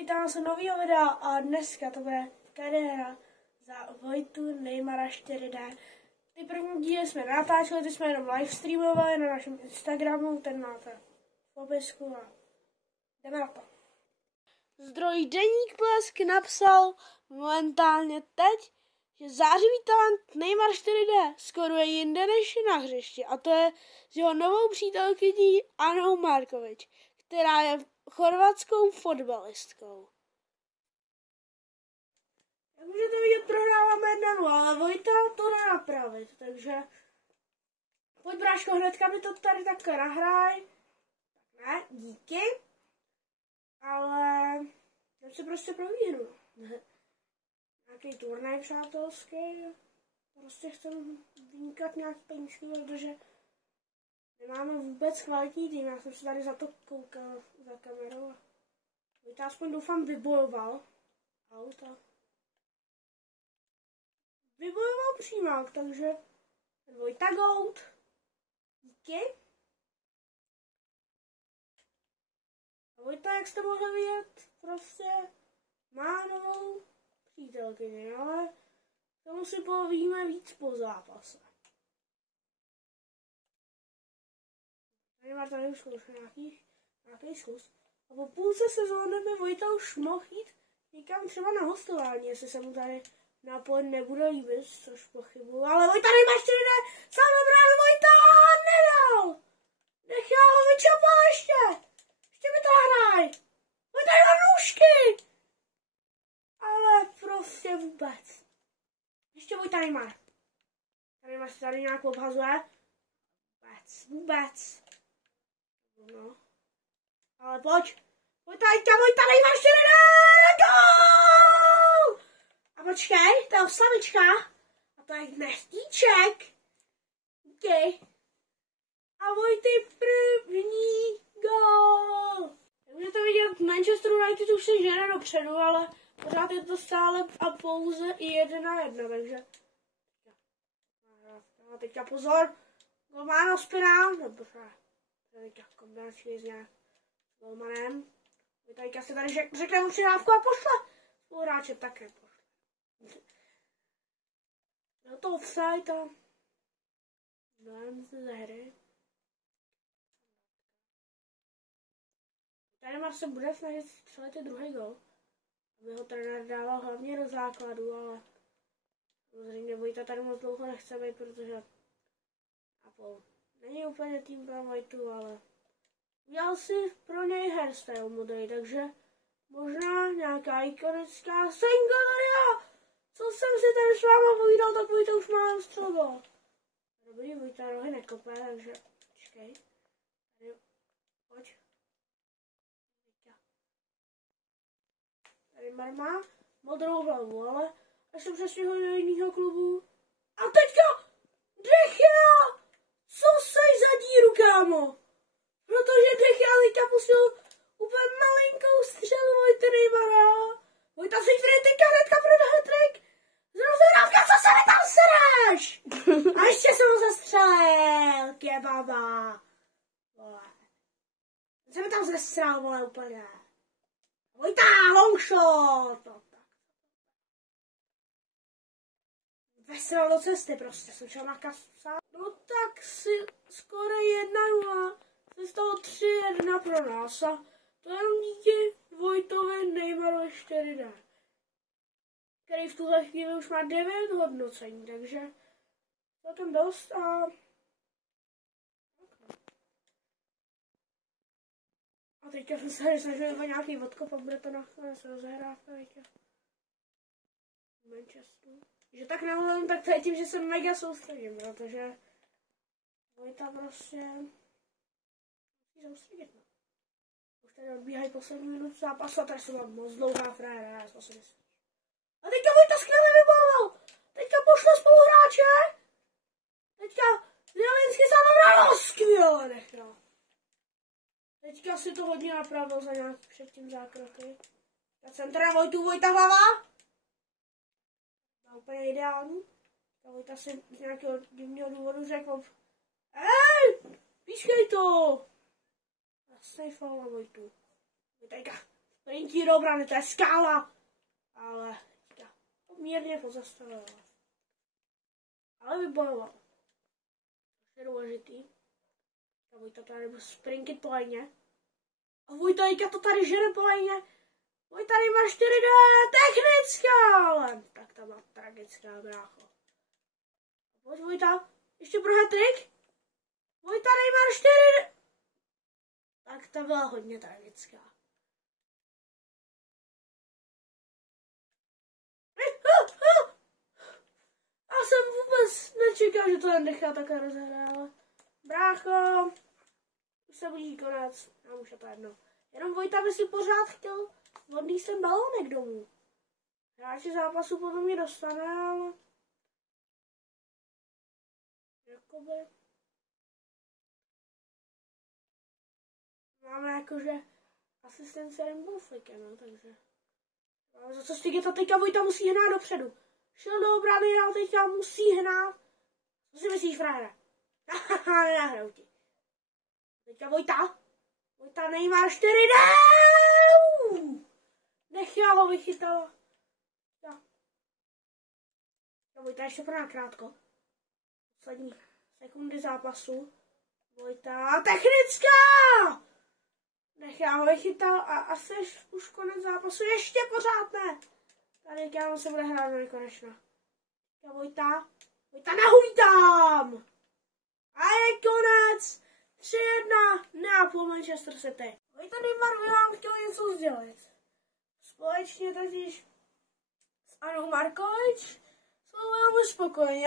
vítám se novýho videa a dneska to bude kariéra za Vojtu Neymara 4D. Ty první díly jsme natáčeli, ty jsme jenom livestreamovali na našem Instagramu, ten máte v popisku a jdeme na to. Zdroj Deník Blesk napsal momentálně teď, že zářivý talent Neymar 4D skoruje jinde než na hřišti, a to je s jeho novou přítelkyní Anou Markovič, která je chorvatskou fotbalistkou. Jak můžete vidět, prohráváme 1-0, ale Vojta to jde napravit, takže pojď bráško, hnedka mi to tady takhle nahraj. Tak ne, díky, ale já si prostě províhnu. Nějaký turnaj přátelský, prostě chcem vynikat nějaký penízky, protože nemáme vůbec kvalitní tým, já jsem se tady za to koukal za kamerou. Vojta aspoň doufám vybojoval auta. Vybojoval přímák, takže Vojta Goat. Díky. A Vojta, jak jste mohli vidět, prostě má novou přítelkyni, ale tomu si povíme víc po zápase. Tady už zkoušel nějaký zkus. A po půlce sezóny by Vojta už mohl jít někam třeba na hostování, jestli se mu tady nápoj nebude líbit, což pochybuju. Ale Vojta Neymar 4D, sám na bránu, Vojta nedal! Nechal ho, vyčapal ještě! Ještě mi to nahraj! Vojta má nůžky! Ale prostě vůbec. Ještě Vojta Neymar. Neymar se tady nějak obhazuje. Vůbec. No. Ale pojď. Vojta Neymar 4D! Gól! A počkej, to je oslavička. A to je dnesníček. Okay. A Vojty první gól. Jak můžete vidět, Manchester United už se žene dopředu, ale pořád je to stále a pouze i 1-1, takže. A teďka pozor. Golmán ospinál. Dobře. Teďka kombinační z nějak s golmanem. Teďka se tady řekne mu přidávku a pošle. Spoluhráče také pošle. Byl to offside a dám se ze hry. Tady se bude snažit střelit druhý gol. Aby ho trenér dával hlavně do základu, ale samozřejmě Vojta tady moc dlouho nechce být, protože Apple není úplně tým pro Vojtu, ale udělal si pro něj hairstyle modely, takže možná nějaká ikonická Sengoria. Co jsem si tady s váma povídal, tak Vojta už má střelbo. Dobrý, Vojta rohy nekope, takže počkej. Tady, pojď. Tady má modrou hlavu, ale až jsem přestěhoval do jiného klubu. A teďka De Gea! Co seš za díru, kámo? Protože De Gea teďka pustil úplně malinkou střelu Vojty Neymara. Vojta si teďka hnedka prodá hat-trick. Zrozehrávka, co se mi tam sereš? A ještě jsem ho zastřelil, kebaba. Vole. Se mi tam zastřelil, vole, úplně. Vojta, long shot. No, tak. Vesel do cesty prostě, jsem šel na kasa. No tak si skoro 1-0. Se stalo 3-1 pro nás a to jenom díky Vojtovi Neymarovi 4D, který v tuhle chvíli už má 9 hodnocení, takže celkem dost a teďka jsem se snažil o nějaký odkop a bude to nakonec rozehrávka teďka Manchesteru. Že tak nemluvím, tak to je tím, že jsem mega soustředím, protože Vojta prostě musí soustředit. Už tady odbíhají poslední minutu zápasu a tady se mám moc dlouhá fréra, já jsem si myslím. A teďka Vojta skvěle vyboloval! Teďka pošle spoluhráče! Teďka Zelinsky sám navrál, skvěle nechal. Teďka si to hodně napravil za nějaký předtím zákroky. Já jsem teda Vojta hlava. To úplně ideální. Ta Vojta si z nějakého divného důvodu řekl: Ej! Píškej to! A sejfal na Vojtu. Teďka Sprintí do obrany, to je Skála. Ale mírně pozastavila. Ale vybojoval. To je důležitý. A Vojta tady bude sprintit po lajně. A Vojtajka to tady žene po lajně. Vojta tady má 4D, technická, ale tak ta má tragická, brácho. Pojď Vojta, ještě pro hat-trick. Vojta tady má 4D. Tak ta byla hodně tragická. Já jsem vůbec nečekal, že to jen nechá takhle rozehrávat. Brácho, už se blíží konec. Já už je to jedno. Jenom Vojta by si pořád chtěl odníst ten balónek domů. Hráči zápasu potom mě dostane, ale... Jakoby... Máme jakože asistence Rainbow Flickem, no, takže... Ale za co styk to teďka Vojta musí hnát dopředu. Šel do obrany a teďka musí hnát. Co si myslíš, frajere? Haha, nehraju ti. Teďka Vojta. Vojta Neymar 4D. Nechtěla ho vychytala. Vojta ještě pro nakrátko. Poslední sekundy zápasu. Vojta technická. Nechtěla ho vychytal a asi už konec zápasu. Ještě pořád ne. Tady kámo se bude hrát do nekonečna. Vojta nahuj tam! A je konec! 3-1 Neapol Manchester City. Vojta Neymar by vám chtěl něco sdělit. Společně totiž s Anou Markovič jsou velmi spokojení.